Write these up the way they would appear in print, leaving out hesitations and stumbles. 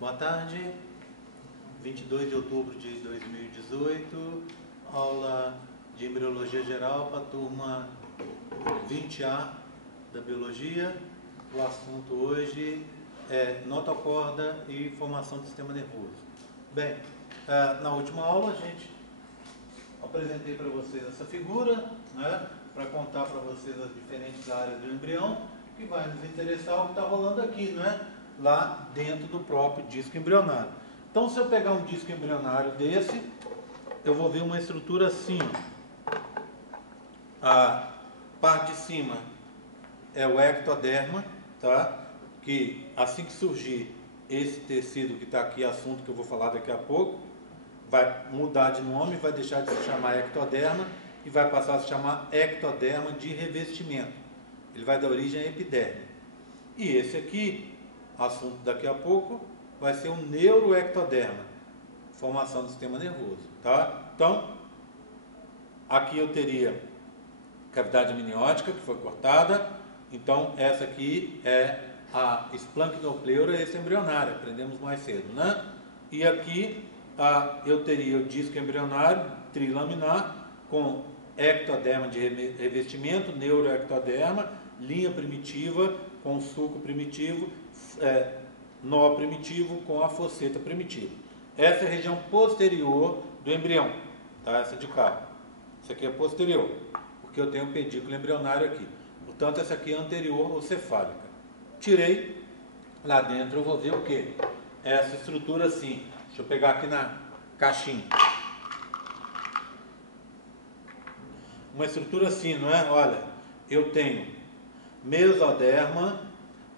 Boa tarde, 22 de outubro de 2018, aula de Embriologia Geral para a turma 20A da Biologia. O assunto hoje é notocorda e formação do sistema nervoso. Bem, na última aula a gente apresentei para vocês essa figura, né, para contar para vocês as diferentes áreas do embrião, que vai nos interessar o que está rolando aqui, né, lá dentro do próprio disco embrionário. Então, se eu pegar um disco embrionário desse, eu vou ver uma estrutura assim. A parte de cima é o ectoderma, tá? Que assim que surgir esse tecido que está aqui, assunto que eu vou falar daqui a pouco, vai mudar de nome, vai deixar de se chamar ectoderma e vai passar a se chamar ectoderma de revestimento. Ele vai dar origem à epiderme. E esse aqui, assunto daqui a pouco, vai ser um neuroectoderma, formação do sistema nervoso, tá? Então, aqui eu teria cavidade amniótica, que foi cortada. Então, essa aqui é a esplancnopleura extraembrionária, aprendemos mais cedo, né? E aqui eu teria o disco embrionário trilaminar com ectoderma de revestimento, neuroectoderma, linha primitiva com suco primitivo, nó primitivo com a fosseta primitiva. Essa é a região posterior do embrião, tá? Essa de cá. Essa aqui é posterior, porque eu tenho um pedículo embrionário aqui. Portanto, essa aqui é anterior ou cefálica. Tirei, lá dentro eu vou ver o que? Essa estrutura assim. Deixa eu pegar aqui na caixinha. Uma estrutura assim, não é? Olha, eu tenho mesoderma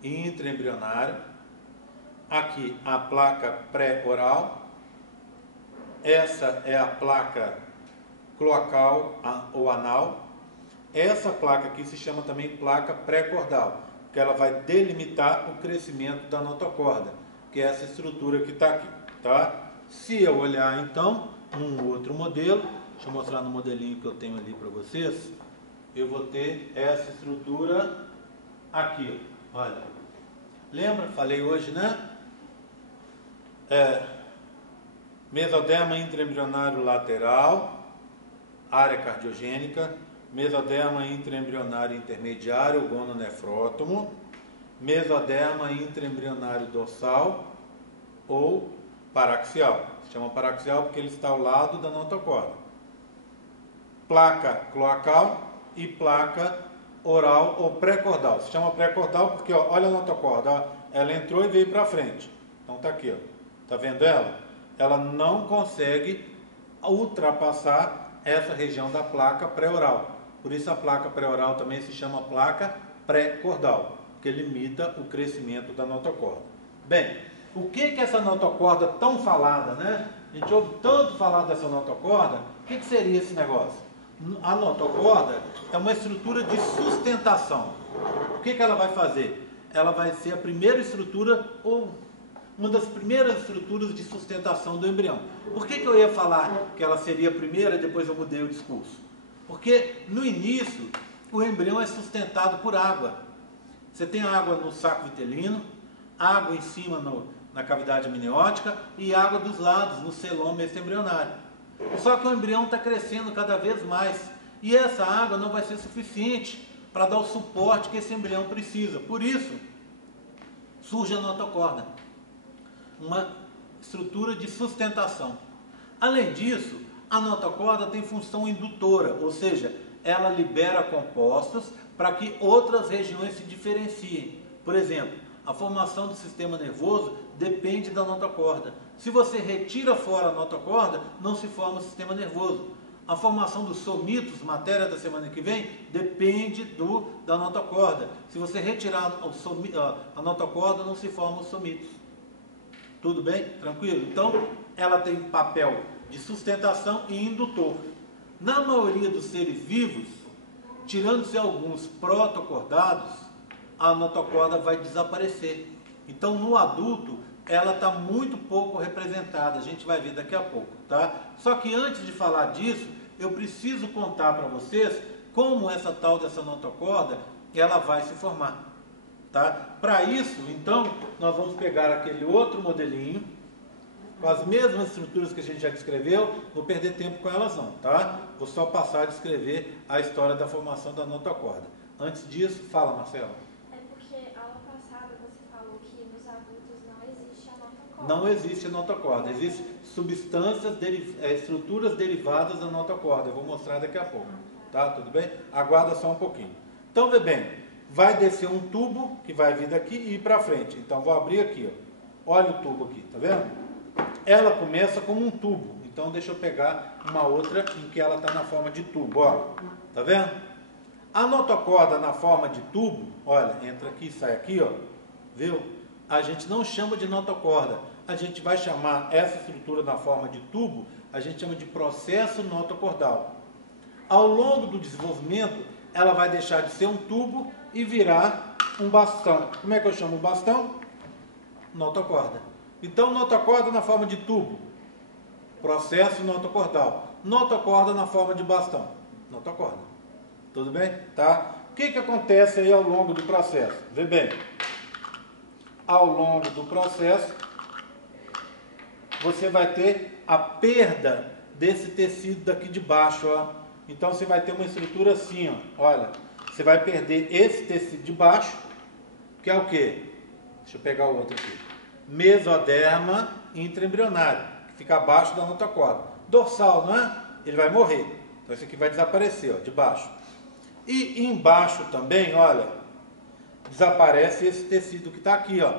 intraembrionário, aqui a placa pré-oral, essa é a placa cloacal ou anal, essa placa aqui se chama também placa pré-cordal, porque ela vai delimitar o crescimento da notocorda, que é essa estrutura que está aqui, tá? Se eu olhar então num outro modelo, deixa eu mostrar no modelinho que eu tenho ali para vocês, eu vou ter essa estrutura aqui, olha. Lembra? Falei hoje, né? Mesoderma intraembrionário lateral, área cardiogênica, mesoderma intraembrionário intermediário, gononefrótomo, mesoderma intraembrionário dorsal ou paraxial. Se chama paraxial porque ele está ao lado da notocorda. Placa cloacal e placa oral ou pré-cordal. Se chama pré-cordal porque, ó, olha a notocorda, ó, ela entrou e veio para frente. Então tá aqui, ó. Tá vendo ela? Ela não consegue ultrapassar essa região da placa pré-oral. Por isso a placa pré-oral também se chama placa pré-cordal, porque limita o crescimento da notocorda. Bem, o que é essa notocorda tão falada, né? A gente ouve tanto falar dessa notocorda. O que seria esse negócio? A notocorda é uma estrutura de sustentação. O que ela vai fazer? Ela vai ser a primeira estrutura ou uma das primeiras estruturas de sustentação do embrião. Por que eu ia falar que ela seria a primeira e depois eu mudei o discurso? Porque no início o embrião é sustentado por água. Você tem água no saco vitelino, água em cima na cavidade amniótica e água dos lados, no celoma extraembrionário. Só que o embrião está crescendo cada vez mais e essa água não vai ser suficiente para dar o suporte que esse embrião precisa. Por isso, surge a notocorda, uma estrutura de sustentação. Além disso, a notocorda tem função indutora, ou seja, ela libera compostos para que outras regiões se diferenciem. Por exemplo, a formação do sistema nervoso depende da notocorda. Se você retira fora a notocorda, não se forma o sistema nervoso. A formação dos somitos, matéria da semana que vem, depende da notocorda. Se você retirar a notocorda, não se formam os somitos. Tudo bem? Tranquilo? Então, ela tem papel de sustentação e indutor. Na maioria dos seres vivos, tirando-se alguns protocordados, a notocorda vai desaparecer. Então, no adulto, ela está muito pouco representada. A gente vai ver daqui a pouco, tá? Só que antes de falar disso, eu preciso contar para vocês como essa tal dessa notocorda, ela vai se formar. Tá? Para isso, então, nós vamos pegar aquele outro modelinho, com as mesmas estruturas que a gente já descreveu, vou perder tempo com elas não, tá? Vou só passar a descrever a história da formação da notocorda. Antes disso, fala, Marcelo. É porque aula passada você falou que nos adultos não existe a notocorda. Não existe a notocorda, existem substâncias, estruturas derivadas da notocorda. Eu vou mostrar daqui a pouco, tá? Tudo bem? Aguarda só um pouquinho. Então, vê bem, vai descer um tubo que vai vir daqui e ir para frente. Então, vou abrir aqui, ó. Olha o tubo aqui, tá vendo? Ela começa como um tubo, então deixa eu pegar uma outra em que ela está na forma de tubo, ó, tá vendo? A notocorda na forma de tubo, olha, entra aqui e sai aqui, ó, viu? A gente não chama de notocorda, a gente vai chamar essa estrutura na forma de tubo, a gente chama de processo notocordal. Ao longo do desenvolvimento, ela vai deixar de ser um tubo e virar um bastão. Como é que eu chamo o bastão? Notocorda. Então, notocorda na forma de tubo, processo notocordal. Notocorda na forma de bastão, notocorda. Tudo bem? Tá? O que acontece aí ao longo do processo? Vê bem. Ao longo do processo, você vai ter a perda desse tecido daqui de baixo, ó. Então, você vai ter uma estrutura assim, ó. Olha, você vai perder esse tecido de baixo, que é o quê? Deixa eu pegar o outro aqui. Mesoderma intraembrionário, que fica abaixo da notocorda. Dorsal, não é? Ele vai morrer. Então esse aqui vai desaparecer, ó, de baixo. E embaixo também, olha, desaparece esse tecido que está aqui, ó,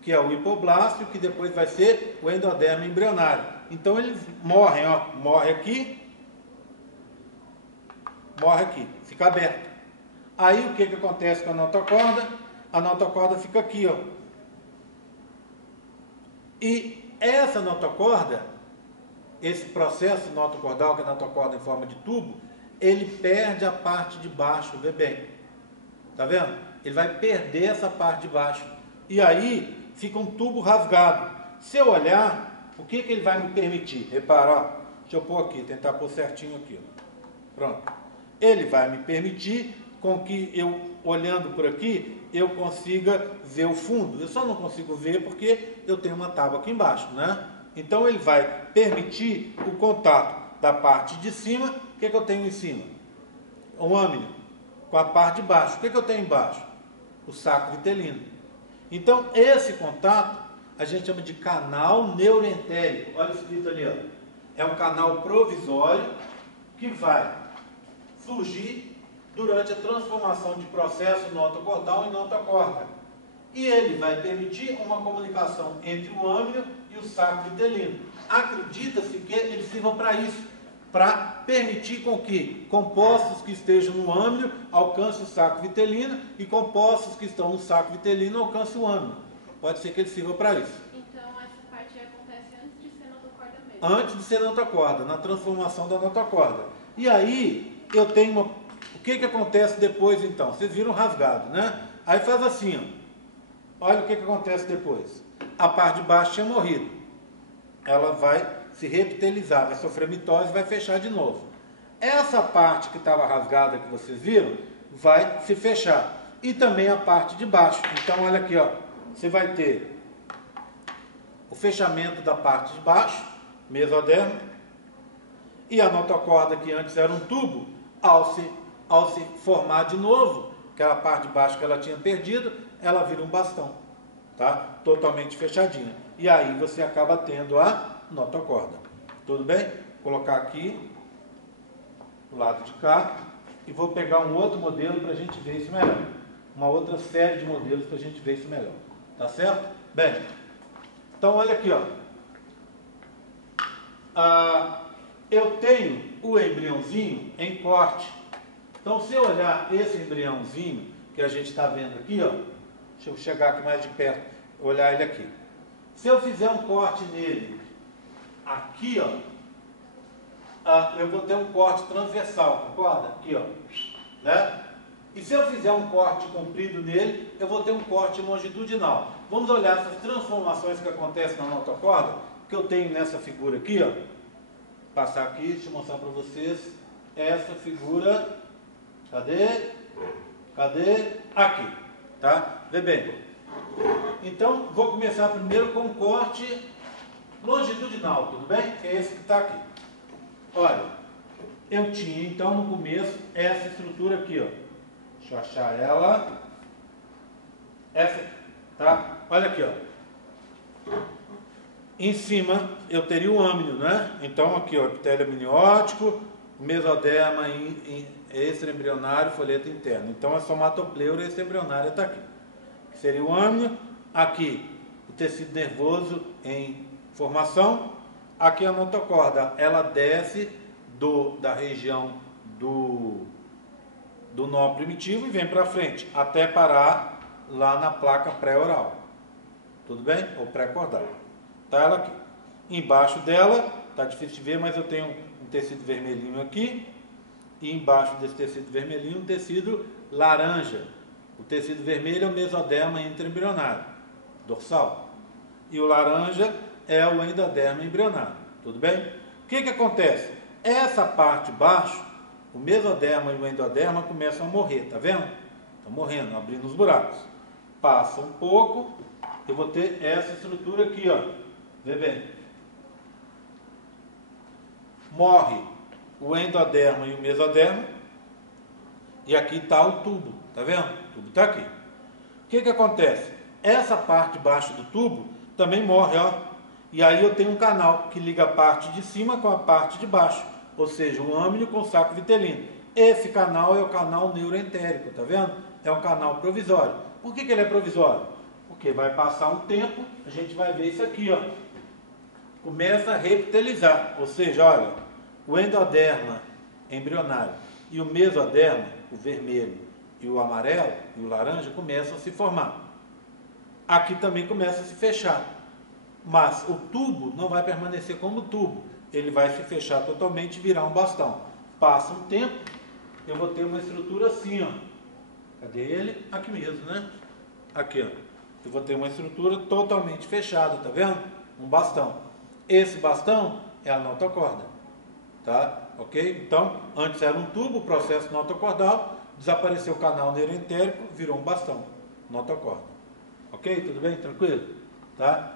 que é o hipoblástico, que depois vai ser o endoderma embrionário. Então eles morrem, ó, morre aqui, fica aberto. Aí o que acontece com a notocorda? A notocorda fica aqui, ó. E essa notocorda, esse processo notocordal, que é a notocorda em forma de tubo, ele perde a parte de baixo, vê bem. Tá vendo? Ele vai perder essa parte de baixo. E aí fica um tubo rasgado. Se eu olhar, o que ele vai me permitir? Repara, ó, deixa eu pôr aqui, tentar pôr certinho aqui, ó. Pronto. Ele vai me permitir com que eu, olhando por aqui, eu consiga ver o fundo. Eu só não consigo ver porque eu tenho uma tábua aqui embaixo, né? Então ele vai permitir o contato da parte de cima. O que eu tenho em cima? O âmino. Com a parte de baixo. O que eu tenho embaixo? O saco vitelino. Então esse contato a gente chama de canal neuroentérico. Olha escrito ali, ó. É um canal provisório que vai surgir durante a transformação de processo notocordal em notocorda. E ele vai permitir uma comunicação entre o âmino e o saco vitelino. Acredita-se que ele sirva para isso, para permitir com que compostos que estejam no âmino alcancem o saco vitelino e compostos que estão no saco vitelino alcancem o âmino. Pode ser que ele sirva para isso. Então essa parte acontece antes de ser notocorda mesmo? Antes de ser notocorda, na transformação da notocorda. E aí eu tenho uma... O que acontece depois, então? Vocês viram rasgado, né? Aí faz assim, ó. Olha o que acontece depois. A parte de baixo tinha morrido. Ela vai se reptilizar, vai sofrer mitose e vai fechar de novo. Essa parte que estava rasgada, que vocês viram, vai se fechar. E também a parte de baixo. Então, olha aqui, ó. Você vai ter o fechamento da parte de baixo, mesoderma, e a notocorda, que antes era um tubo, ao se formar de novo, aquela parte de baixo que ela tinha perdido, ela vira um bastão, tá? Totalmente fechadinha. E aí você acaba tendo a notocorda. Tudo bem? Vou colocar aqui, do lado de cá, e vou pegar um outro modelo para a gente ver isso melhor. Uma outra série de modelos para a gente ver isso melhor. Tá certo? Bem, então olha aqui, ó. Eu tenho o embriãozinho em corte. Então, se eu olhar esse embriãozinho que a gente está vendo aqui, ó, deixa eu chegar aqui mais de perto, olhar ele aqui. Se eu fizer um corte nele aqui, ó, eu vou ter um corte transversal, concorda? Aqui, ó, né? E se eu fizer um corte comprido nele, eu vou ter um corte longitudinal. Vamos olhar essas transformações que acontecem na notocorda, que eu tenho nessa figura aqui, ó. Passar aqui, deixa eu mostrar para vocês essa figura. Cadê? Aqui. Tá? Vê bem. Então, vou começar primeiro com o corte longitudinal, tudo bem? Que é esse que está aqui. Olha, eu tinha então no começo essa estrutura aqui, ó. Deixa eu achar ela. Essa aqui, tá? Olha aqui, ó. Em cima eu teria o âmino, né? Então aqui, ó, epitélio amniótico, mesoderma extraembrionário, folheto interno. Então a somatopleura extraembrionária está aqui. Que seria o âmino. Aqui o tecido nervoso em formação. Aqui a notocorda, ela desce da região do nó primitivo e vem para frente, até parar lá na placa pré-oral. Tudo bem? Ou pré-cordal. Tá ela aqui. Embaixo dela, tá difícil de ver, mas eu tenho um tecido vermelhinho aqui. E embaixo desse tecido vermelhinho, um tecido laranja. O tecido vermelho é o mesoderma intraembrionário, dorsal. E o laranja é o endoderma embrionário. Tudo bem? O que acontece? Essa parte de baixo, o mesoderma e o endoderma começam a morrer, tá vendo? Estão morrendo, abrindo os buracos. Passa um pouco, eu vou ter essa estrutura aqui, ó. Vê bem. Morre o endoderma e o mesoderma. E aqui está o tubo, tá vendo? O tubo está aqui. O que acontece? Essa parte de baixo do tubo também morre, ó. E aí eu tenho um canal que liga a parte de cima com a parte de baixo. Ou seja, o âmino com o saco vitelino. Esse canal é o canal neuroentérico, tá vendo? É um canal provisório. Por que ele é provisório? Porque vai passar um tempo, a gente vai ver isso aqui, ó. Começa a reptilizar, ou seja, olha, o endoderma embrionário e o mesoderma, o vermelho e o amarelo e o laranja, começam a se formar. Aqui também começa a se fechar, mas o tubo não vai permanecer como tubo, ele vai se fechar totalmente e virar um bastão. Passa um tempo, eu vou ter uma estrutura assim, ó. Cadê ele? Aqui mesmo, né? Aqui, ó. Eu vou ter uma estrutura totalmente fechada, tá vendo? Um bastão. Esse bastão é a notocorda, tá? Ok? Então, antes era um tubo, processo notocordal, desapareceu o canal neuroentérico, virou um bastão, notocorda. Ok? Tudo bem? Tranquilo? Tá?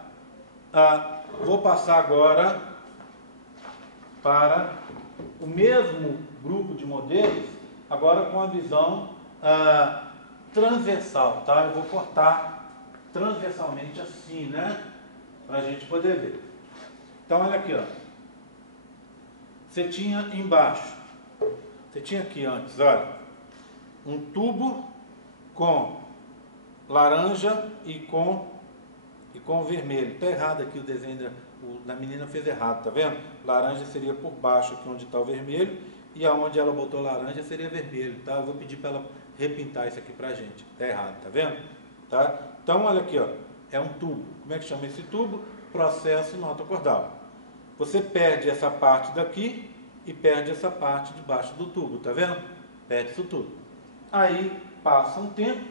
Vou passar agora para o mesmo grupo de modelos, agora com a visão transversal, tá? Eu vou cortar transversalmente assim, né? Para a gente poder ver. Então, olha aqui, ó. Você tinha embaixo, você tinha aqui antes, olha, um tubo com laranja e com vermelho. Está errado aqui o desenho da menina, fez errado, tá vendo? Laranja seria por baixo, aqui onde está o vermelho, e aonde ela botou laranja seria vermelho, tá? Eu vou pedir para ela repintar isso aqui pra gente. Está errado, tá vendo? Tá? Então, olha aqui, ó, é um tubo. Como é que chama esse tubo? Processo notocordal. Você perde essa parte daqui e perde essa parte de baixo do tubo, tá vendo? Perde isso tudo. Aí, passa um tempo,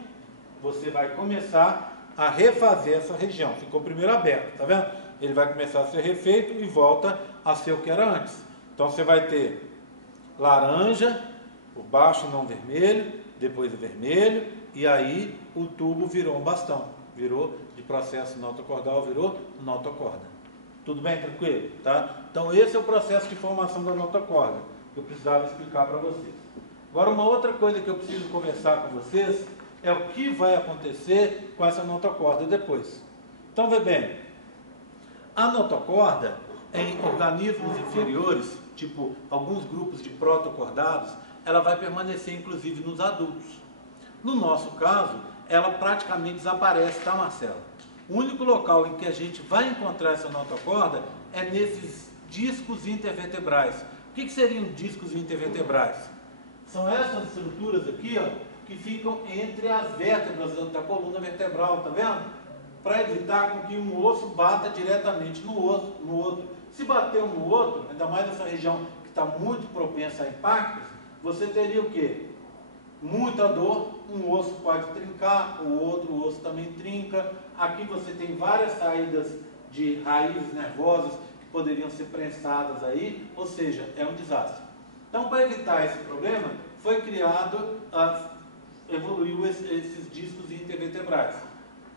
você vai começar a refazer essa região. Ficou primeiro aberto, tá vendo? Ele vai começar a ser refeito e volta a ser o que era antes. Então, você vai ter laranja, por baixo não vermelho, depois o vermelho, e aí o tubo virou um bastão. Virou de processo notocordal, virou notocorda. Tudo bem? Tranquilo? Tá? Então esse é o processo de formação da notocorda que eu precisava explicar para vocês. Agora, uma outra coisa que eu preciso conversar com vocês é o que vai acontecer com essa notocorda depois. Então, vê bem, a notocorda em organismos inferiores, tipo alguns grupos de protocordados, ela vai permanecer inclusive nos adultos. No nosso caso, ela praticamente desaparece, tá, Marcelo? O único local em que a gente vai encontrar essa notocorda é nesses discos intervertebrais. O que seriam discos intervertebrais? São essas estruturas aqui, ó, que ficam entre as vértebras da coluna vertebral, tá vendo? Para evitar com que um osso bata diretamente no outro. Se bater um no outro, ainda mais nessa região que está muito propensa a impactos, você teria o quê? Muita dor, um osso pode trincar, o outro osso também trinca. Aqui você tem várias saídas de raízes nervosas que poderiam ser prensadas aí, ou seja, é um desastre. Então, para evitar esse problema, foi criado evoluiu esses discos intervertebrais.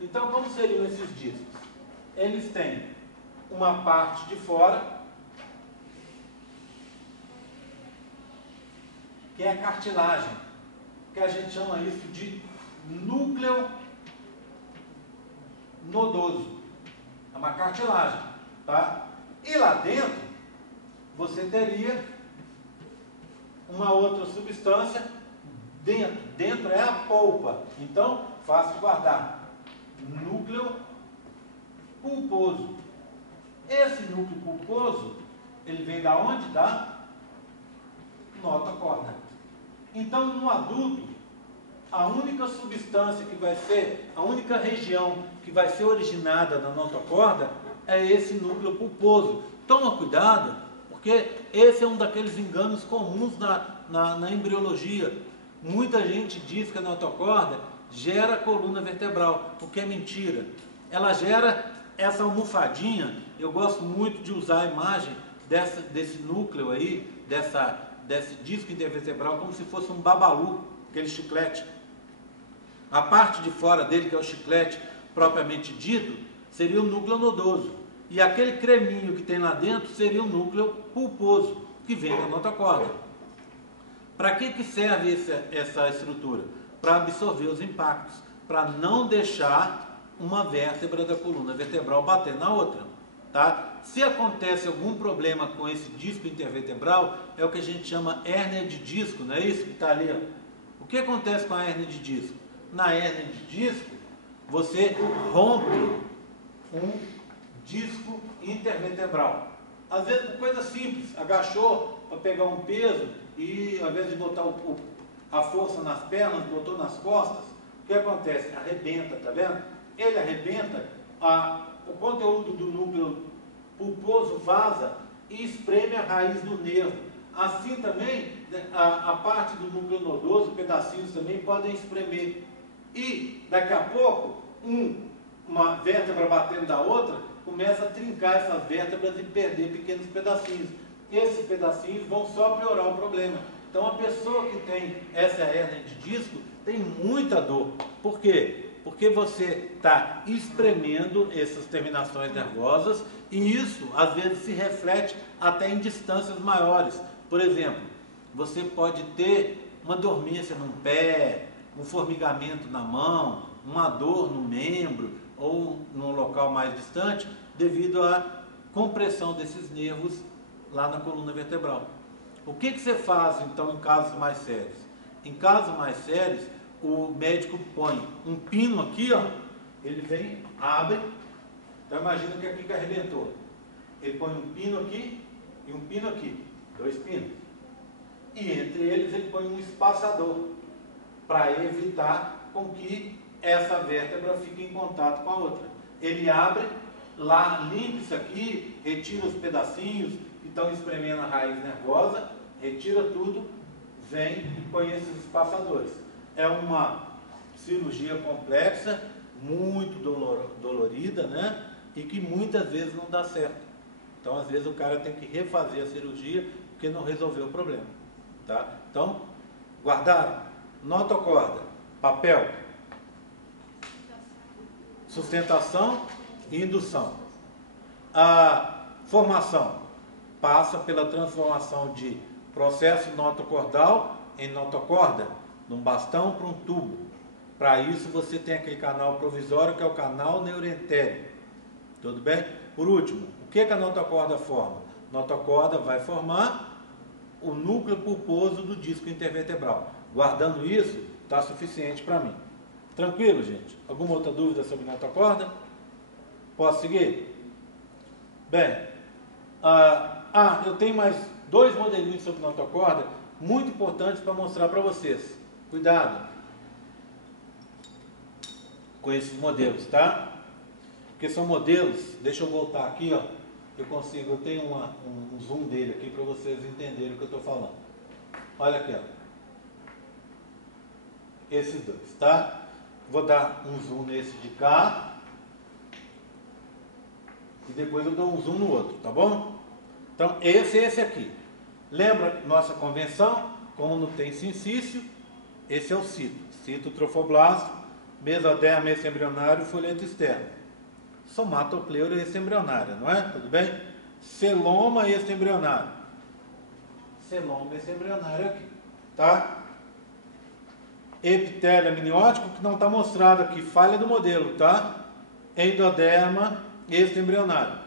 Então, como seriam esses discos? Eles têm uma parte de fora, que é a cartilagem, que a gente chama isso de núcleo nodoso. É uma cartilagem, tá? E lá dentro, você teria uma outra substância dentro. Dentro é a polpa. Então, fácil de guardar. Núcleo pulposo. Esse núcleo pulposo, ele vem da onde? Da notocorda. Então, no adulto, a única substância que vai ser, a única região que vai ser originada na notocorda é esse núcleo pulposo. Toma cuidado, porque esse é um daqueles enganos comuns na embriologia. Muita gente diz que a notocorda gera coluna vertebral, o que é mentira. Ela gera essa almofadinha. Eu gosto muito de usar a imagem desse núcleo aí, desse disco intervertebral, como se fosse um babalu, aquele chiclete. A parte de fora dele, que é o chiclete propriamente dito, seria o núcleo nodoso. E aquele creminho que tem lá dentro seria o núcleo pulposo, que vem da notocorda. Para que serve essa estrutura? Para absorver os impactos, para não deixar uma vértebra da coluna vertebral bater na outra. Tá? Se acontece algum problema com esse disco intervertebral, é o que a gente chama hérnia de disco, não é isso que está ali? Ó. O que acontece com a hérnia de disco? Na hérnia de disco, você rompe um disco intervertebral. Às vezes por coisa simples, agachou para pegar um peso e ao invés de botar a força nas pernas, botou nas costas, o que acontece? Arrebenta, tá vendo? Ele arrebenta, o conteúdo do núcleo pulposo vaza e espreme a raiz do nervo. Assim também, a parte do núcleo nodoso, pedacinhos também podem espremer. E daqui a pouco, uma vértebra batendo da outra, começa a trincar essas vértebras e perder pequenos pedacinhos. Esses pedacinhos vão só piorar o problema. Então a pessoa que tem essa hérnia de disco tem muita dor. Por quê? Porque você está espremendo essas terminações nervosas e isso às vezes se reflete até em distâncias maiores. Por exemplo, você pode ter uma dormência num pé, um formigamento na mão, uma dor no membro ou num local mais distante devido à compressão desses nervos lá na coluna vertebral. O que você faz então em casos mais sérios? Em casos mais sérios, o médico põe um pino aqui, ó, ele vem, abre, então imagina que aqui que arrebentou. Ele põe um pino aqui e um pino aqui, 2 pinos. E entre eles ele põe um espaçador, para evitar com que essa vértebra fique em contato com a outra. Ele abre, lá limpa isso aqui, retira os pedacinhos que estão espremendo a raiz nervosa, retira tudo, vem e põe esses espaçadores. É uma cirurgia complexa, muito dolorida, né? E que muitas vezes não dá certo. Então, às vezes, o cara tem que refazer a cirurgia porque não resolveu o problema. Tá? Então, guardaram? Notocorda, papel, sustentação e indução. A formação passa pela transformação de processo notocordal em notocorda, de um bastão para um tubo. Para isso você tem aquele canal provisório que é o canal neuroentérico. Tudo bem? Por último, o que a notocorda forma? Notocorda vai formar o núcleo pulposo do disco intervertebral. Guardando isso, está suficiente para mim. Tranquilo, gente? Alguma outra dúvida sobre notocorda? Posso seguir? Bem, eu tenho mais 2 modelinhos sobre notocorda, muito importantes para mostrar para vocês. Cuidado com esses modelos, tá? Porque são modelos, deixa eu voltar aqui, ó. Eu tenho um zoom dele aqui para vocês entenderem o que eu estou falando. Olha aqui, ó. Esses 2, tá? Vou dar um zoom nesse de cá e depois eu dou um zoom no outro, tá bom? Então, esse aqui. Lembra nossa convenção? Como não tem sincício, Esse é o cito trofoblasto, mesoderma extraembrionário, folheto externo. Somatopleura extraembrionária, não é? Tudo bem? Celoma extraembrionário. Celoma extraembrionário aqui, tá? Epitélio amniótico, que não está mostrado aqui, falha do modelo, tá? Endoderma extraembrionário.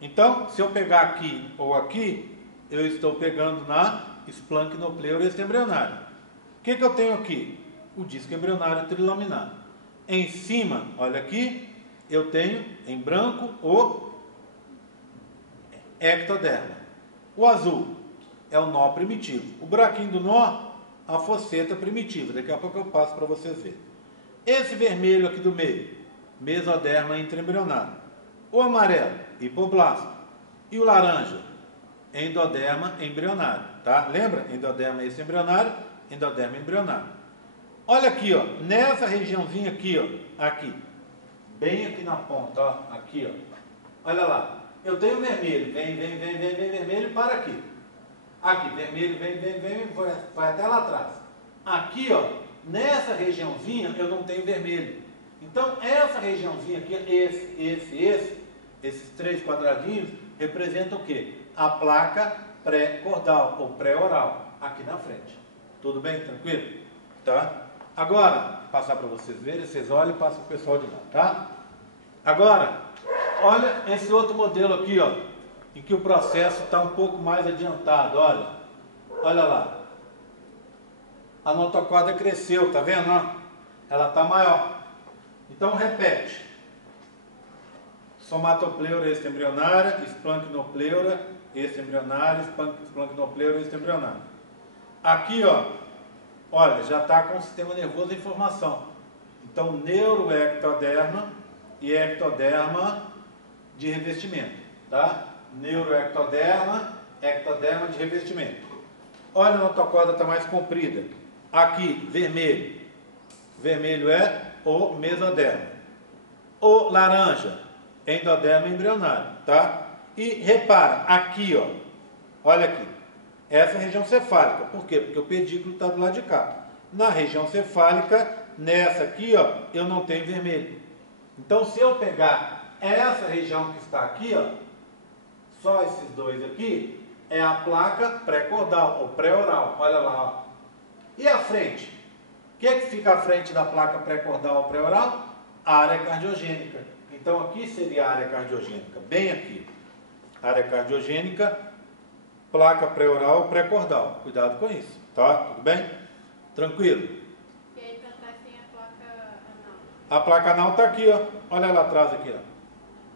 Então, se eu pegar aqui ou aqui, eu estou pegando na esplancnopleura extraembrionária. O que eu tenho aqui? O disco embrionário trilaminar. Em cima, olha aqui, eu tenho em branco o ectoderma. O azul é o nó primitivo. O buraquinho do nó, a fosseta primitiva. Daqui a pouco eu passo para vocês verem. Esse vermelho aqui do meio, mesoderma intraembrionário. O amarelo, hipoblasto. E o laranja, endoderma embrionário. Tá? Lembra? Endoderma extraembrionário, endoderma embrionário. Olha aqui, ó, nessa regiãozinha aqui, ó, aqui, bem aqui na ponta, ó, aqui, ó. Olha lá. Eu tenho vermelho, vem vermelho, para aqui. Aqui, vermelho, vem, vai até lá atrás. Aqui, ó, nessa regiãozinha eu não tenho vermelho. Então, essa regiãozinha aqui, esses 3 quadradinhos, representam o quê? A placa pré-cordal, ou pré-oral, aqui na frente. Tudo bem? Tranquilo? Tá? Agora, passar para vocês verem, vocês olham e passam para o pessoal de lá, tá? Agora, olha esse outro modelo aqui, ó, em que o processo está um pouco mais adiantado, olha. Olha lá. A notocorda cresceu, tá vendo? Ó? Ela está maior. Então, repete. Somatopleura extraembrionária, esplancnopleura extraembrionária, esplancnopleura extraembrionária. Aqui, ó, olha, já está com o sistema nervoso em formação. Então, neuroectoderma e ectoderma de revestimento, tá? Neuroectoderma, ectoderma de revestimento. Olha, a notocorda está mais comprida. Aqui, vermelho. Vermelho é o mesoderma. O laranja, endoderma embrionário, tá? E repara, aqui, ó, olha aqui. Essa é a região cefálica. Por quê? Porque o pedículo está do lado de cá. Na região cefálica, nessa aqui, ó, eu não tenho vermelho. Então, se eu pegar essa região que está aqui, ó, só esses dois aqui, é a placa pré-cordal, ou pré-oral. Olha lá, ó. E a frente? O que é que fica à frente da placa pré-cordal ou pré-oral? Área cardiogênica. Então, aqui seria a área cardiogênica, bem aqui. Área cardiogênica, placa pré-oral ou pré-cordal. Cuidado com isso, tá? Tudo bem? Tranquilo? E aí para trás tem a placa anal. A placa anal está aqui, ó. Olha lá atrás aqui, ó.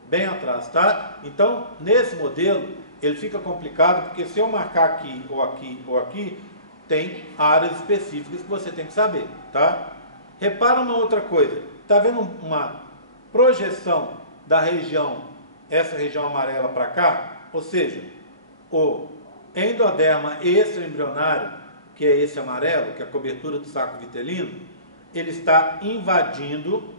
Bem atrás, tá? Então, nesse modelo, ele fica complicado, porque se eu marcar aqui, ou aqui, ou aqui, tem áreas específicas que você tem que saber, tá? Repara uma outra coisa. Tá vendo uma projeção da região, essa região amarela para cá? Ou seja, o endoderma extraembrionário, que é esse amarelo, que é a cobertura do saco vitelino, ele está invadindo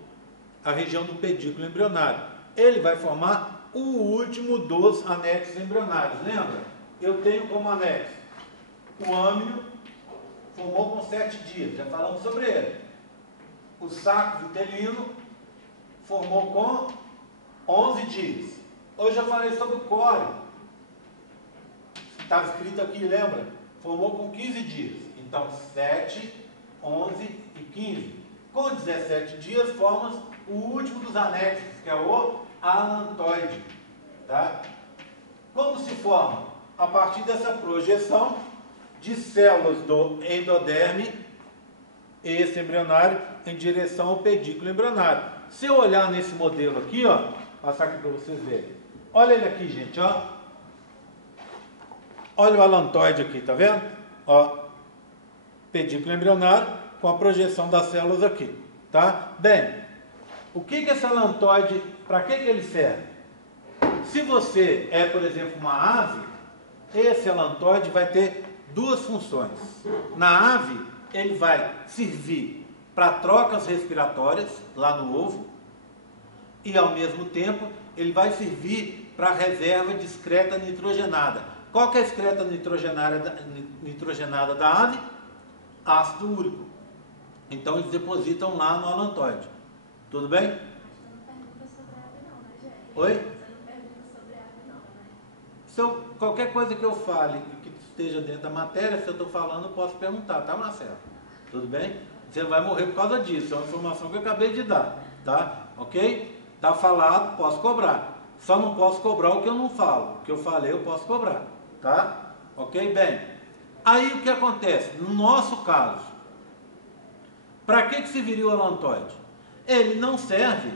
a região do pedículo embrionário. Ele vai formar o último dos anexos embrionários. Lembra? Eu tenho como anexo o âmino, formou com 7 dias, já falamos sobre ele. O saco vitelino formou com 11 dias. Hoje eu falei sobre o core. Estava escrito aqui, lembra? Formou com 15 dias. Então, 7, 11 e 15. Com 17 dias, formas o último dos anexos, que é o alantoide. Tá? Como se forma? A partir dessa projeção de células do endoderme extraembrionário em direção ao pedículo embrionário. Se eu olhar nesse modelo aqui, ó, passar aqui para vocês verem. Olha ele aqui, gente, ó. Olha o alantoide aqui, tá vendo? Ó, pedículo embrionário com a projeção das células aqui, tá? Bem, o que esse alantoide, para que ele serve? Se você é, por exemplo, uma ave, esse alantoide vai ter duas funções. Na ave, ele vai servir para trocas respiratórias, lá no ovo, e ao mesmo tempo, ele vai servir para reserva de excreta nitrogenada. Qual que é a excreta nitrogenada da ave? Ácido úrico. Então eles depositam lá no alantoide. Tudo bem? Acho que você não pergunta sobre a ave não, né, gente? Oi? Você não pergunta sobre a ave não, né? Qualquer coisa que eu fale que esteja dentro da matéria, se eu estou falando, eu posso perguntar, tá, Marcelo? Tudo bem? Você vai morrer por causa disso, é uma informação que eu acabei de dar, tá? Ok? Tá falado, posso cobrar. Só não posso cobrar o que eu não falo. O que eu falei eu posso cobrar, tá? Ok? Bem, aí o que acontece? No nosso caso, para que serviria o alantoide? Ele não serve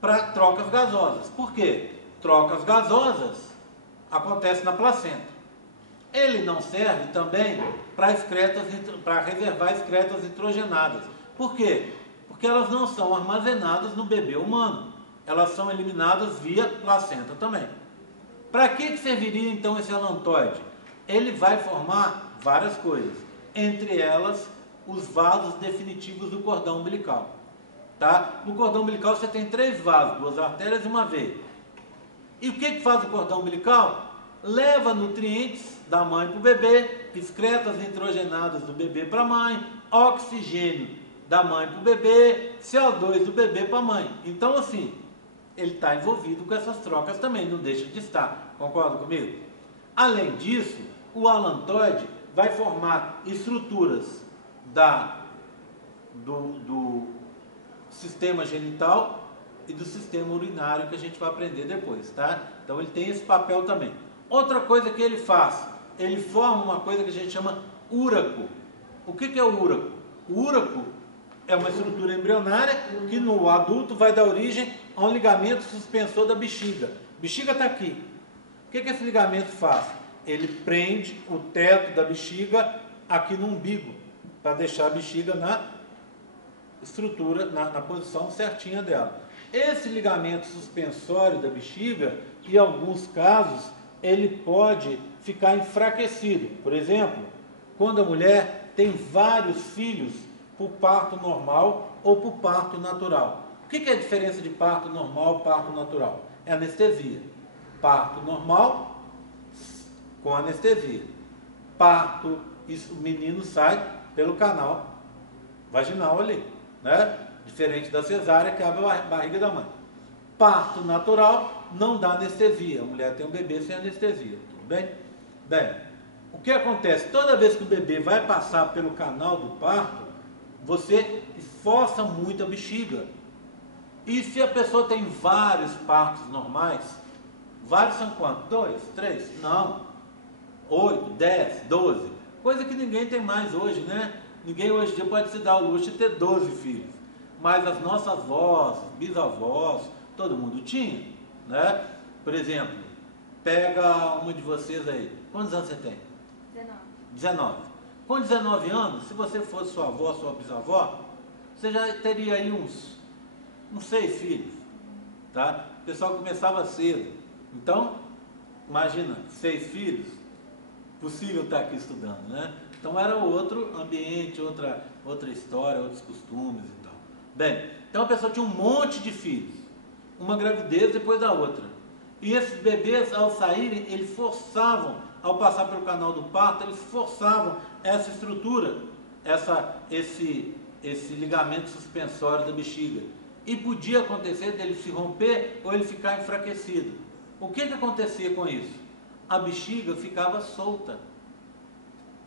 para trocas gasosas. Por quê? Trocas gasosas acontecem na placenta. Ele não serve também para reservar excretas nitrogenadas. Por quê? Porque elas não são armazenadas no bebê humano. Elas são eliminadas via placenta também. Para que serviria então esse alantoide? Ele vai formar várias coisas, entre elas os vasos definitivos do cordão umbilical. Tá? No cordão umbilical você tem 3 vasos, 2 artérias e uma veia. E o que faz o cordão umbilical? Leva nutrientes da mãe para o bebê, excretas nitrogenadas do bebê para a mãe, oxigênio da mãe para o bebê, CO2 do bebê para a mãe. Então assim, ele está envolvido com essas trocas também, não deixa de estar. Concorda comigo? Além disso, o alantoide vai formar estruturas do sistema genital e do sistema urinário, que a gente vai aprender depois, tá? Então ele tem esse papel também. Outra coisa que ele faz, ele forma uma coisa que a gente chama úraco. O que é o úraco? O úraco é uma estrutura embrionária que no adulto vai dar origem a um ligamento suspensor da bexiga. A bexiga está aqui. O que esse ligamento faz? Ele prende o teto da bexiga aqui no umbigo, para deixar a bexiga na estrutura, na posição certinha dela. Esse ligamento suspensório da bexiga, em alguns casos, ele pode ficar enfraquecido. Por exemplo, quando a mulher tem vários filhos por parto normal ou por parto natural. O que é a diferença de parto normal e parto natural? É anestesia. Parto normal com anestesia. Parto, o menino sai pelo canal vaginal ali, né? Diferente da cesárea, que abre a barriga da mãe. Parto natural não dá anestesia. A mulher tem um bebê sem anestesia, tudo bem? Bem, o que acontece? Toda vez que o bebê vai passar pelo canal do parto, você força muito a bexiga. E se a pessoa tem vários partos normais, vários são quantos? 2, 3? Não. 8, 10, 12. Coisa que ninguém tem mais hoje, né? Ninguém hoje em dia pode se dar o luxo de ter 12 filhos. Mas as nossas avós, bisavós, todo mundo tinha, né? Por exemplo, pega uma de vocês aí. Quantos anos você tem? 19. 19. Com 19 anos, se você fosse sua avó, sua bisavó, você já teria aí uns 6 filhos, tá? O pessoal começava cedo. Então, imagina, 6 filhos, possível estar aqui estudando, né? Então era outro ambiente, outra história, outros costumes e tal. Bem, então a pessoa tinha um monte de filhos, uma gravidez depois da outra. E esses bebês, ao saírem, eles forçavam, ao passar pelo canal do parto, eles forçavam essa estrutura, esse ligamento suspensório da bexiga. E podia acontecer dele se romper ou ele ficar enfraquecido. O que acontecia com isso? A bexiga ficava solta.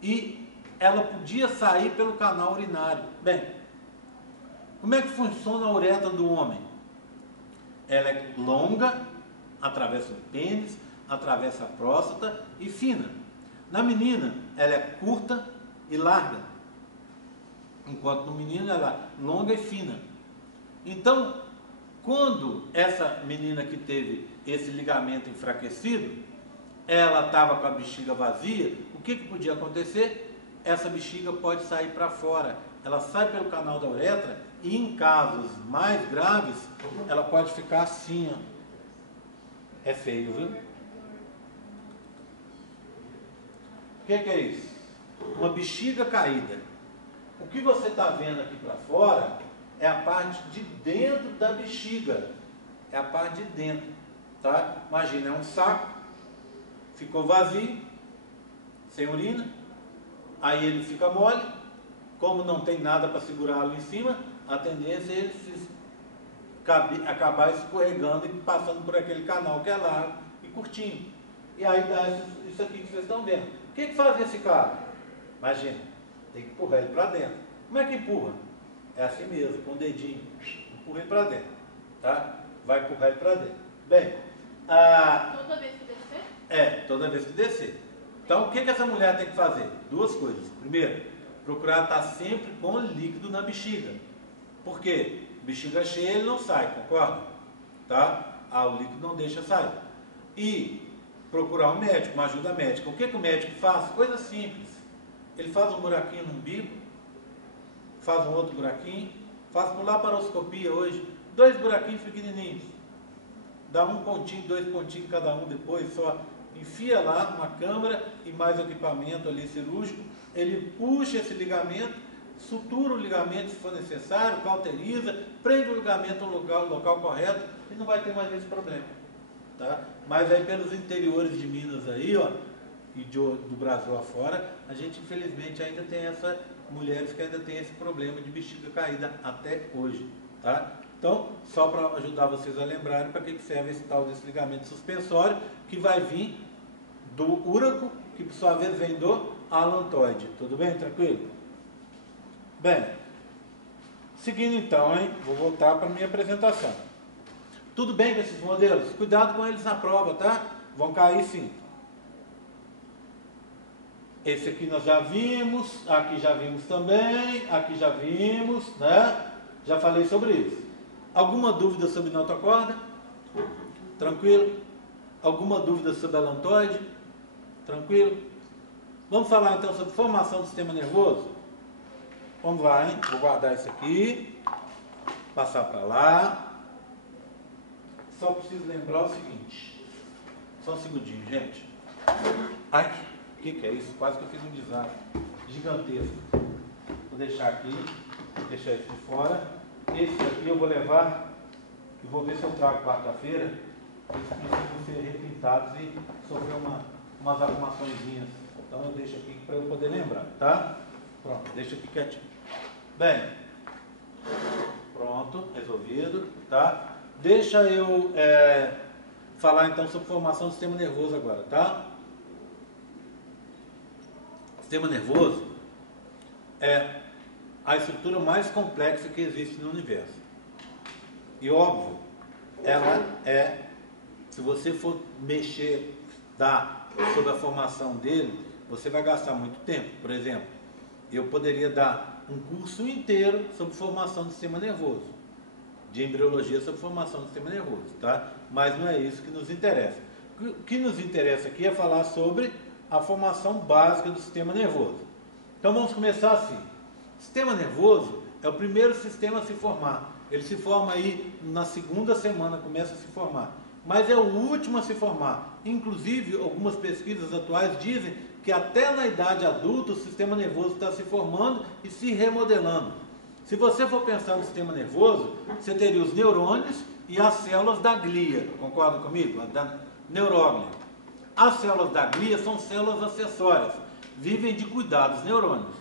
E ela podia sair pelo canal urinário. Bem, como é que funciona a uretra do homem? Ela é longa, atravessa o pênis, atravessa a próstata e fina. Na menina, ela é curta e larga, enquanto no menino ela é longa e fina. Então, quando essa menina que teve esse ligamento enfraquecido, ela estava com a bexiga vazia, o que podia acontecer? Essa bexiga pode sair para fora. Ela sai pelo canal da uretra e em casos mais graves, ela pode ficar assim, ó. É feio, viu? O que é isso? Uma bexiga caída. O que você está vendo aqui para fora é a parte de dentro da bexiga. É a parte de dentro, tá? Imagina, é um saco, ficou vazio, sem urina, aí ele fica mole, como não tem nada para segurá-lo em cima, a tendência é ele acabar escorregando e passando por aquele canal que é largo e curtinho. E aí dá isso aqui que vocês estão vendo. O que faz esse cara? Imagina, tem que empurrar ele para dentro. Como é que empurra? É assim mesmo, com o dedinho, empurra ele para dentro. Tá? Vai empurrar ele para dentro. Bem, toda vez que descer? Toda vez que descer. Então, o que essa mulher tem que fazer? Duas coisas. Primeiro, procurar estar sempre com líquido na bexiga. Por quê? Bexiga cheia ele não sai, concorda? Tá? O líquido não deixa sair. E procurar um médico, uma ajuda médica. O que o médico faz? Coisa simples. Ele faz um buraquinho no umbigo, faz um outro buraquinho, faz por laparoscopia hoje, 2 buraquinhos pequenininhos. Dá 1 pontinho, 2 pontinhos cada um depois, só enfia lá uma câmara e mais equipamento ali cirúrgico. Ele puxa esse ligamento, sutura o ligamento se for necessário, cauteriza, prende o ligamento no local correto e não vai ter mais esse problema. Tá? Mas aí pelos interiores de Minas aí, ó, e do Brasil afora, a gente infelizmente ainda tem mulheres que ainda tem esse problema de bexiga caída até hoje. Tá? Então, só para ajudar vocês a lembrarem para que serve esse tal desse ligamento suspensório, que vai vir do úraco, que por sua vez vem do alantoide. Tudo bem? Tranquilo? Bem, seguindo então, hein? Vou voltar para a minha apresentação. Tudo bem com esses modelos? Cuidado com eles na prova, tá? Vão cair sim. Esse aqui nós já vimos, aqui já vimos também, aqui já vimos, né? Já falei sobre isso. Alguma dúvida sobre notocorda? Tranquilo? Alguma dúvida sobre alantoide? Tranquilo? Vamos falar então sobre formação do sistema nervoso? Vamos lá, hein? Vou guardar isso aqui, passar para lá. Só preciso lembrar o seguinte. Só um segundinho, gente. Ai, o que é isso? Quase que eu fiz um desastre gigantesco. Vou deixar aqui, deixar isso de fora. Esse aqui eu vou levar e vou ver se eu trago quarta-feira. Eles precisam ser repintados e sofrer umas arrumaçõezinhas. Então eu deixo aqui para eu poder lembrar, tá? Pronto, deixa aqui quietinho. Bem, pronto, resolvido, tá? Deixa eu falar então sobre formação do sistema nervoso agora, tá? O sistema nervoso é a estrutura mais complexa que existe no universo. E óbvio, ela se você for mexer, sobre a formação dele, você vai gastar muito tempo. Por exemplo, eu poderia dar um curso inteiro sobre formação do sistema nervoso, de embriologia sobre formação do sistema nervoso, tá? Mas não é isso que nos interessa. O que nos interessa aqui é falar sobre a formação básica do sistema nervoso. Então vamos começar assim. O sistema nervoso é o primeiro sistema a se formar. Ele se forma aí na segunda semana, começa a se formar. Mas é o último a se formar. Inclusive, algumas pesquisas atuais dizem que até na idade adulta o sistema nervoso está se formando e se remodelando. Se você for pensar no sistema nervoso, você teria os neurônios e as células da glia. Concorda comigo? Da neuróglia. As células da glia são células acessórias. Vivem de cuidar dos neurônios.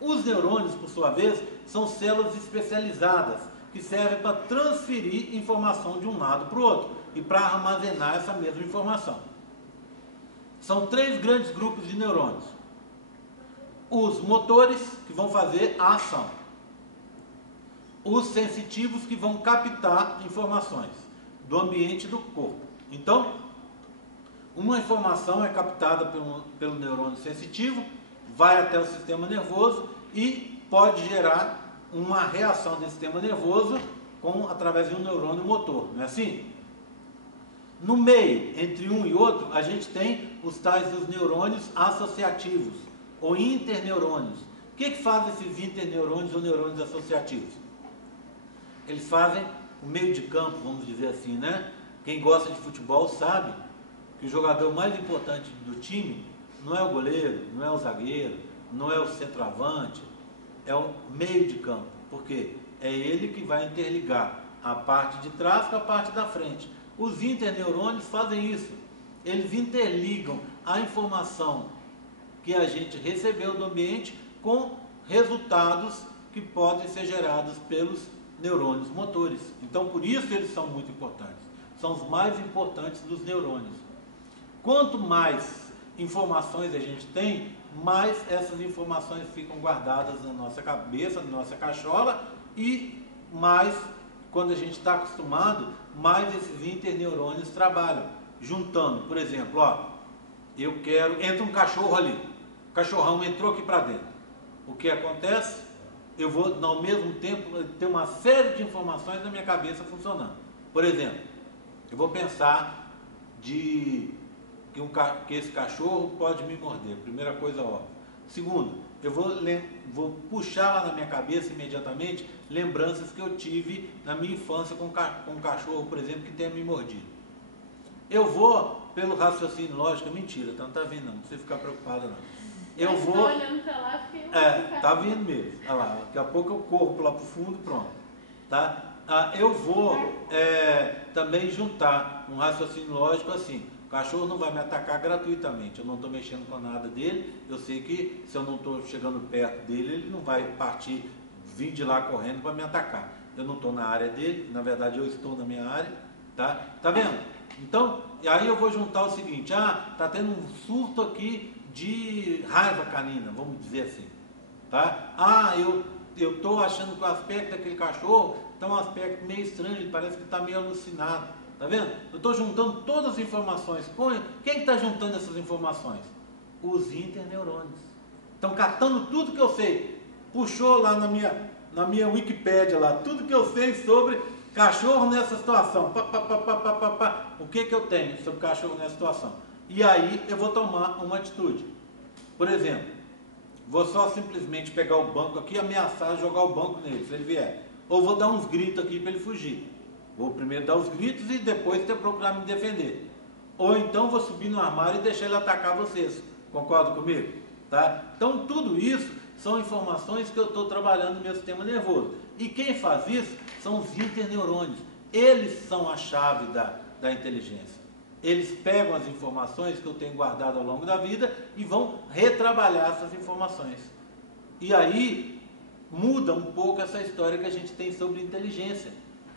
Os neurônios, por sua vez, são células especializadas, que servem para transferir informação de um lado para o outro e para armazenar essa mesma informação. São 3 grandes grupos de neurônios. Os motores, que vão fazer a ação. Os sensitivos, que vão captar informações do ambiente e do corpo. Então, uma informação é captada pelo neurônio sensitivo, vai até o sistema nervoso e pode gerar uma reação desse sistema nervoso através de um neurônio motor, não é assim? No meio, entre um e outro, a gente tem os tais dos neurônios associativos, ou interneurônios. O que fazem esses interneurônios ou neurônios associativos? Eles fazem o meio de campo, vamos dizer assim, né? Quem gosta de futebol sabe que o jogador mais importante do time não é o goleiro, não é o zagueiro, não é o centroavante, é o meio de campo. Por quê? É ele que vai interligar a parte de trás com a parte da frente. Os interneurônios fazem isso. Eles interligam a informação que a gente recebeu do ambiente com resultados que podem ser gerados pelos neurônios motores. Então, por isso eles são muito importantes. São os mais importantes dos neurônios. Quanto mais informações a gente tem, mais essas informações ficam guardadas na nossa cabeça, na nossa cachola, e mais, quando a gente está acostumado, mais esses interneurônios trabalham, juntando. Por exemplo, entra um cachorro ali, o cachorrão entrou aqui para dentro. O que acontece? Eu vou, ao mesmo tempo, ter uma série de informações na minha cabeça funcionando. Por exemplo, eu vou pensar que esse cachorro pode me morder. Primeira coisa óbvia. Segundo, eu vou puxar lá na minha cabeça imediatamente lembranças que eu tive na minha infância com um cachorro, por exemplo, que tenha me mordido. Eu vou, pelo raciocínio lógico, mentira, então não está vindo não precisa ficar preocupado não. Eu vou. Olhando para lá, tá vindo mesmo. Olha lá, daqui a pouco eu corro lá para o fundo, pronto. Tá? Eu vou também juntar um raciocínio lógico assim. O cachorro não vai me atacar gratuitamente. Eu não estou mexendo com nada dele. Eu sei que se eu não estou chegando perto dele, ele não vai vir de lá correndo para me atacar. Eu não estou na área dele, na verdade eu estou na minha área. Tá vendo? Então, aí eu vou juntar o seguinte: tá tendo um surto aqui de raiva canina, vamos dizer assim, tá? Eu estou achando que o aspecto daquele cachorro está um aspecto meio estranho, ele parece que está meio alucinado, tá vendo? Eu estou juntando todas as informações. Quem está juntando essas informações? Os interneurônios. Estão catando tudo que eu sei. Puxou lá na minha Wikipédia lá, tudo que eu sei sobre cachorro nessa situação. O que eu tenho sobre cachorro nessa situação? E aí eu vou tomar uma atitude. Por exemplo, vou só simplesmente pegar o banco aqui e ameaçar jogar o banco nele, se ele vier. Ou vou dar uns gritos aqui para ele fugir. Vou primeiro dar os gritos e depois procurar me defender. Ou então vou subir no armário e deixar ele atacar vocês. Concordam comigo? Tá? Então tudo isso são informações que eu estou trabalhando no meu sistema nervoso. E quem faz isso são os interneurônios. Eles são a chave da inteligência. Eles pegam as informações que eu tenho guardado ao longo da vida e vão retrabalhar essas informações. E aí muda um pouco essa história que a gente tem sobre inteligência.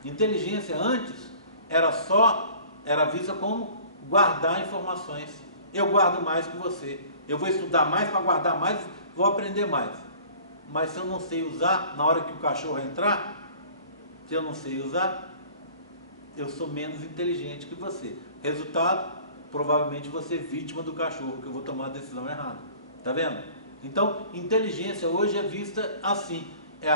Inteligência antes era vista como guardar informações. Eu guardo mais que você. Eu vou estudar mais para guardar mais, vou aprender mais. Mas se eu não sei usar, na hora que o cachorro entrar, se eu não sei usar, eu sou menos inteligente que você. Resultado, provavelmente você é vítima do cachorro, que eu vou tomar a decisão errada. Tá vendo? Então, inteligência hoje é vista assim. É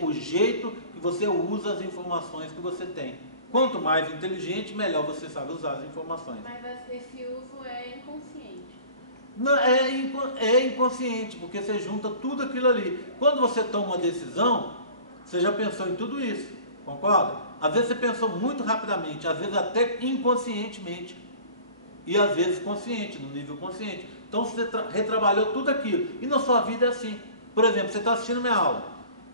o jeito que você usa as informações que você tem. Quanto mais inteligente, melhor você sabe usar as informações. Mas esse uso é inconsciente. Não, é inconsciente, porque você junta tudo aquilo ali. Quando você toma uma decisão, você já pensou em tudo isso. Concorda? Às vezes você pensou muito rapidamente, às vezes até inconscientemente. E às vezes consciente, no nível consciente. Então você retrabalhou tudo aquilo. E na sua vida é assim. Por exemplo, você está assistindo minha aula.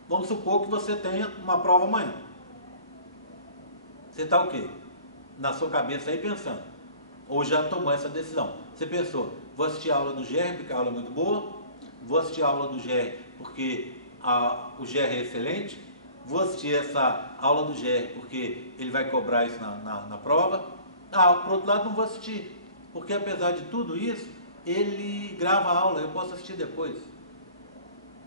Vamos supor que você tenha uma prova amanhã. Você está o quê? Na sua cabeça aí pensando. Ou já tomou essa decisão. Você pensou, vou assistir a aula do GR porque a aula é muito boa. Vou assistir a aula do GR porque o GR é excelente. Vou assistir essa aula do GR porque ele vai cobrar isso na prova. Por outro lado, não vou assistir. Porque apesar de tudo isso, ele grava a aula, eu posso assistir depois.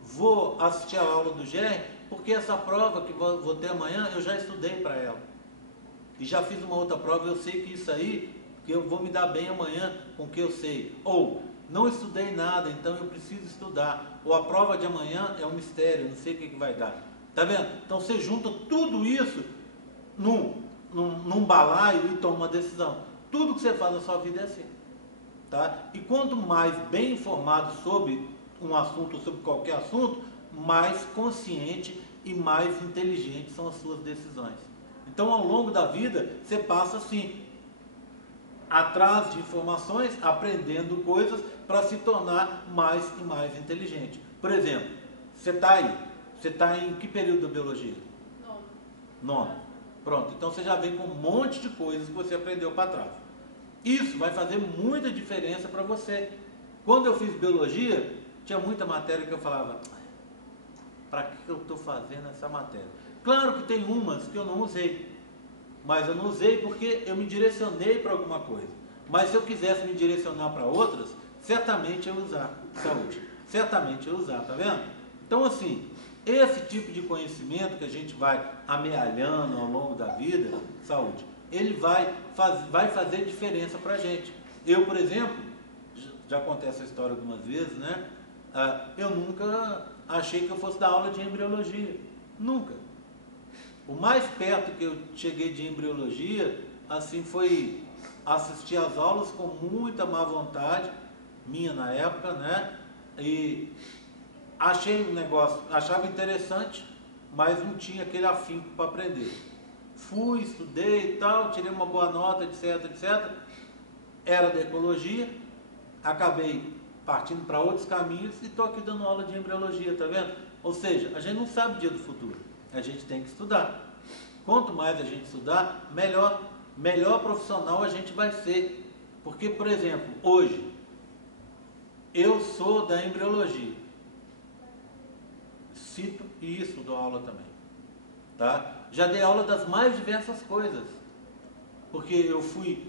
Vou assistir a aula do GR porque essa prova que vou ter amanhã, eu já estudei para ela. E já fiz uma outra prova, eu sei que isso aí, que eu vou me dar bem amanhã com o que eu sei. Ou, não estudei nada, então eu preciso estudar. Ou a prova de amanhã é um mistério, não sei o que vai dar. Tá vendo? Então você junta tudo isso num balaio e toma uma decisão. Tudo que você faz na sua vida é assim. Tá? E quanto mais bem informado sobre um assunto, sobre qualquer assunto, mais consciente e mais inteligente são as suas decisões. Então, ao longo da vida, você passa assim, atrás de informações, aprendendo coisas para se tornar mais e mais inteligente. Por exemplo, você está em que período da biologia? Nono. Pronto, então você já vem com um monte de coisas que você aprendeu para trás. Isso vai fazer muita diferença para você. Quando eu fiz biologia, tinha muita matéria que eu falava, para que eu estou fazendo essa matéria? Claro que tem umas que eu não usei, mas eu não usei porque eu me direcionei para alguma coisa. Mas se eu quisesse me direcionar para outras, certamente eu ia usar saúde. Certamente eu ia usar, tá vendo? Então, assim, esse tipo de conhecimento que a gente vai amealhando ao longo da vida, saúde, ele vai fazer diferença para a gente. Eu, por exemplo, já contei essa história algumas vezes, né? Eu nunca achei que eu fosse dar aula de embriologia. Nunca. O mais perto que eu cheguei de embriologia, assim, foi assistir às aulas com muita má vontade, minha na época, né? E achei o negócio, achava interessante, mas não tinha aquele afinco para aprender. Fui, estudei e tal, tirei uma boa nota, etc, etc. Era da ecologia, acabei partindo para outros caminhos e estou aqui dando aula de embriologia, tá vendo? Ou seja, a gente não sabe o dia do futuro, a gente tem que estudar. Quanto mais a gente estudar, melhor profissional a gente vai ser. Porque, por exemplo, hoje, eu sou da embriologia, cito e isso, dou aula também, tá? Já dei aula das mais diversas coisas, porque eu fui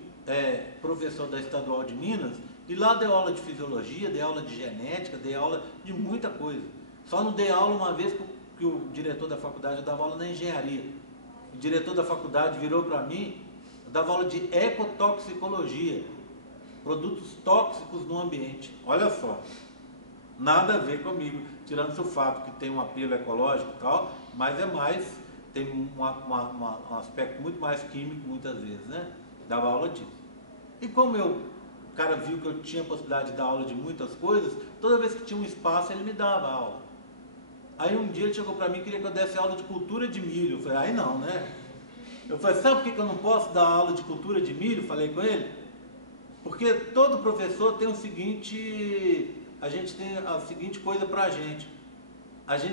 professor da Estadual de Minas, e lá dei aula de fisiologia, dei aula de genética, dei aula de muita coisa. Só não dei aula uma vez que o diretor da faculdade, eu dava aula na engenharia. O diretor da faculdade virou para mim, eu dava aula de ecotoxicologia, produtos tóxicos no ambiente. Olha só, nada a ver comigo, tirando o fato que tem um apelo ecológico e tal, mas tem um aspecto muito mais químico muitas vezes, né? Dava aula disso. E como o cara viu que eu tinha possibilidade de dar aula de muitas coisas, toda vez que tinha um espaço ele me dava aula. Aí um dia ele chegou para mim e queria que eu desse aula de cultura de milho. Eu falei, aí não, né? Eu falei, sabe por que eu não posso dar aula de cultura de milho? Falei com ele. Porque todo professor tem a gente tem a seguinte coisa para a gente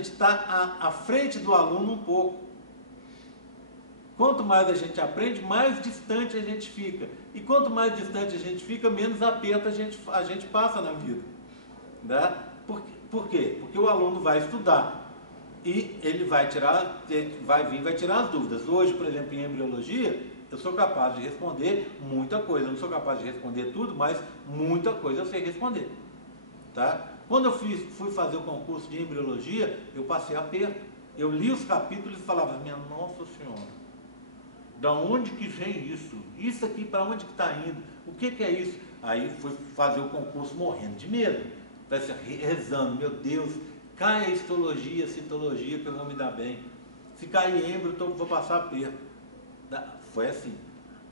está à frente do aluno um pouco. Quanto mais a gente aprende, mais distante a gente fica. E quanto mais distante a gente fica, menos aperto a gente passa na vida. Né? Por quê? Porque o aluno vai estudar e ele vai tirar as dúvidas. Hoje, por exemplo, em embriologia, eu sou capaz de responder muita coisa. Eu não sou capaz de responder tudo, mas muita coisa eu sei responder. Tá? Quando eu fui fazer o concurso de embriologia, eu passei aperto. Eu li os capítulos e falava, minha Nossa Senhora, da onde que vem isso? Isso aqui para onde que está indo? O que é isso? Aí fui fazer o concurso morrendo de medo, rezando, meu Deus, cai a histologia, citologia que eu vou me dar bem. Se cair embrio, eu vou passar aperto. Foi assim.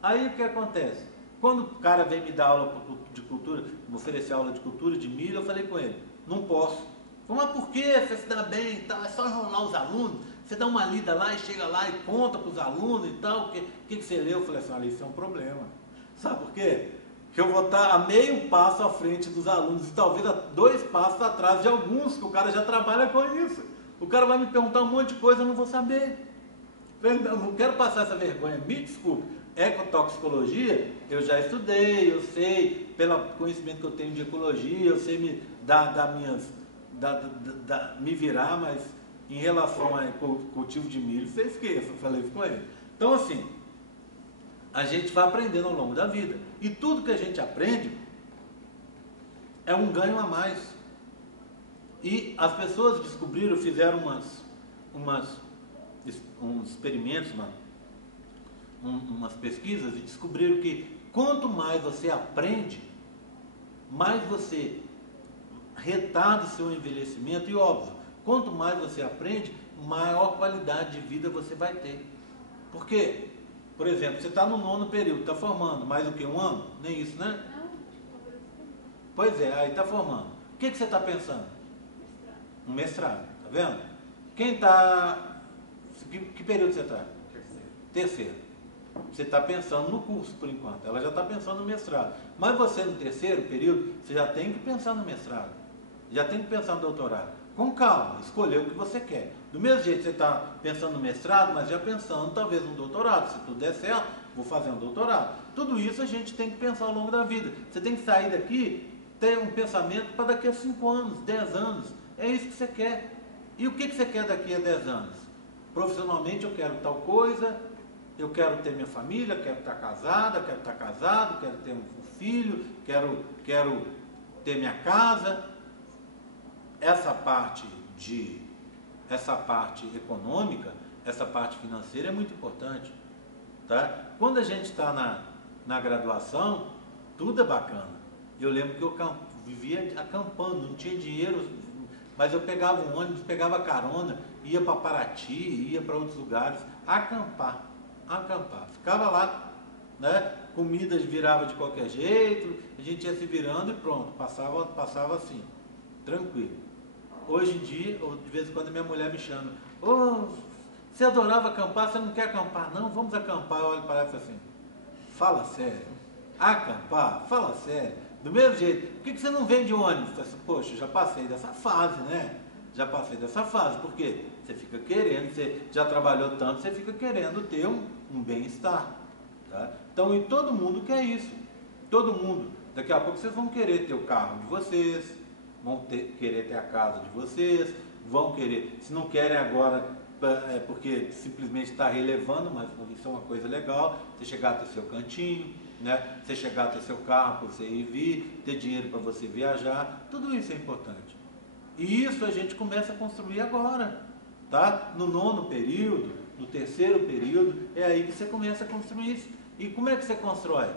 Aí o que acontece? Quando o cara vem me dar aula de cultura, me oferecer aula de cultura de milho, eu falei com ele, não posso. Mas por que você se dá bem e tal? É só enrolar os alunos, você dá uma lida lá e chega lá e conta para os alunos e tal, o que você leu? Eu falei assim, olha, isso é um problema. Sabe por quê? Que eu vou estar a meio passo à frente dos alunos e talvez a 2 passos atrás de alguns, que o cara já trabalha com isso. O cara vai me perguntar um monte de coisa, eu não vou saber. Eu não quero passar essa vergonha, me desculpe. Ecotoxicologia, eu já estudei, eu sei, pelo conhecimento que eu tenho de ecologia, eu sei me virar, mas em relação ao cultivo de milho, você esqueça, eu falei isso com ele. Então, assim, a gente vai aprendendo ao longo da vida. E tudo que a gente aprende é um ganho a mais. E as pessoas descobriram, fizeram uns experimentos, umas pesquisas, e descobriram que quanto mais você aprende, mais você retarda o seu envelhecimento. E óbvio, quanto mais você aprende, maior qualidade de vida você vai ter. Por quê? Por exemplo, você está no 9º período, está formando mais do que 1 ano? Nem isso, né? Não. Pois é, aí está formando. O que você está pensando? Um mestrado, tá vendo? Quem está... Que período você está? Terceiro. Você está pensando no curso, por enquanto. Ela já está pensando no mestrado. Mas você, no 3º período, você já tem que pensar no mestrado. Já tem que pensar no doutorado. Com calma, escolher o que você quer. Do mesmo jeito que você está pensando no mestrado, mas já pensando talvez no doutorado. Se tudo der certo, vou fazer um doutorado. Tudo isso a gente tem que pensar ao longo da vida. Você tem que sair daqui, ter um pensamento para daqui a 5 anos, 10 anos. É isso que você quer. E o que você quer daqui a 10 anos? Profissionalmente eu quero tal coisa, eu quero ter minha família, quero estar casada, quero estar casado, quero ter um filho, quero ter minha casa. Essa parte econômica, essa parte financeira é muito importante. Tá? Quando a gente está na graduação, tudo é bacana. Eu lembro que eu vivia acampando, não tinha dinheiro, mas eu pegava um ônibus, pegava carona, ia para Paraty, ia para outros lugares, acampar. Ficava lá, né? Comida virava de qualquer jeito, a gente ia se virando e pronto, passava assim, tranquilo. Hoje em dia, de vez em quando minha mulher me chama, você adorava acampar, você não quer acampar? Não, vamos acampar. Eu olho para ela e falo assim, fala sério, acampar? Fala sério. Do mesmo jeito, por que você não vem de ônibus? Eu falo assim, poxa, já passei dessa fase, né? Já passei dessa fase, por quê? Você fica querendo, você já trabalhou tanto, você fica querendo ter um bem-estar. Tá? Então, e todo mundo quer isso. Todo mundo. Daqui a pouco vocês vão querer ter o carro de vocês, vão querer ter a casa de vocês, vão querer, se não querem agora, porque simplesmente está relevando, mas isso é uma coisa legal, você chegar a ter seu cantinho, né? Você chegar a ter seu carro para você ir e vir, ter dinheiro para você viajar, tudo isso é importante. E isso a gente começa a construir agora, tá? No 9º período, no 3º período, é aí que você começa a construir isso. E como é que você constrói?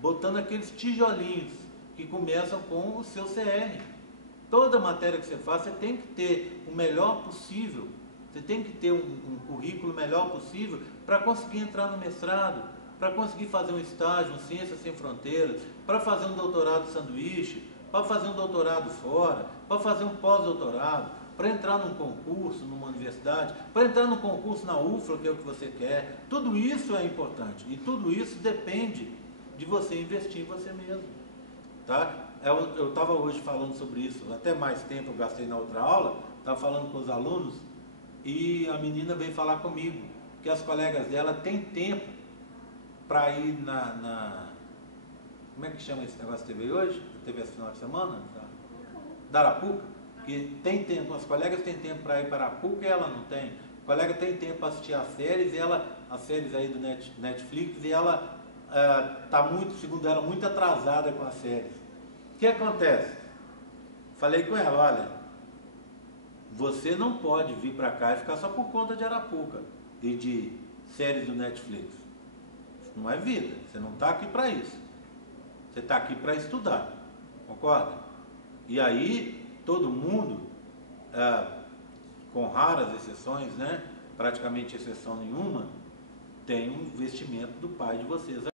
Botando aqueles tijolinhos que começam com o seu CR. Toda matéria que você faz, você tem que ter o melhor possível. Você tem que ter um currículo melhor possível para conseguir entrar no mestrado, para conseguir fazer um estágio, um Ciências Sem Fronteiras, para fazer um doutorado de sanduíche, para fazer um doutorado fora, para fazer um pós-doutorado, para entrar num concurso, numa universidade, para entrar num concurso na UFLA, que é o que você quer. Tudo isso é importante e tudo isso depende de você investir em você mesmo. Tá? Eu estava hoje falando sobre isso, até mais tempo eu gastei na outra aula, estava falando com os alunos e a menina veio falar comigo que as colegas dela têm tempo para ir como é que chama esse negócio que teve hoje? Teve esse final de semana? Da Arapuca? Que tem tempo, as colegas têm tempo para ir para Arapuca e ela não tem. A colega tem tempo para assistir as séries, as séries aí do Netflix, e ela está muito, segundo ela, muito atrasada com as séries. O que acontece? Falei com ela, olha, você não pode vir para cá e ficar só por conta de Arapuca e de séries do Netflix. Isso não é vida, você não está aqui para isso. Você está aqui para estudar, concorda? E aí, todo mundo, com raras exceções, né, praticamente exceção nenhuma, tem um investimento do pai de vocês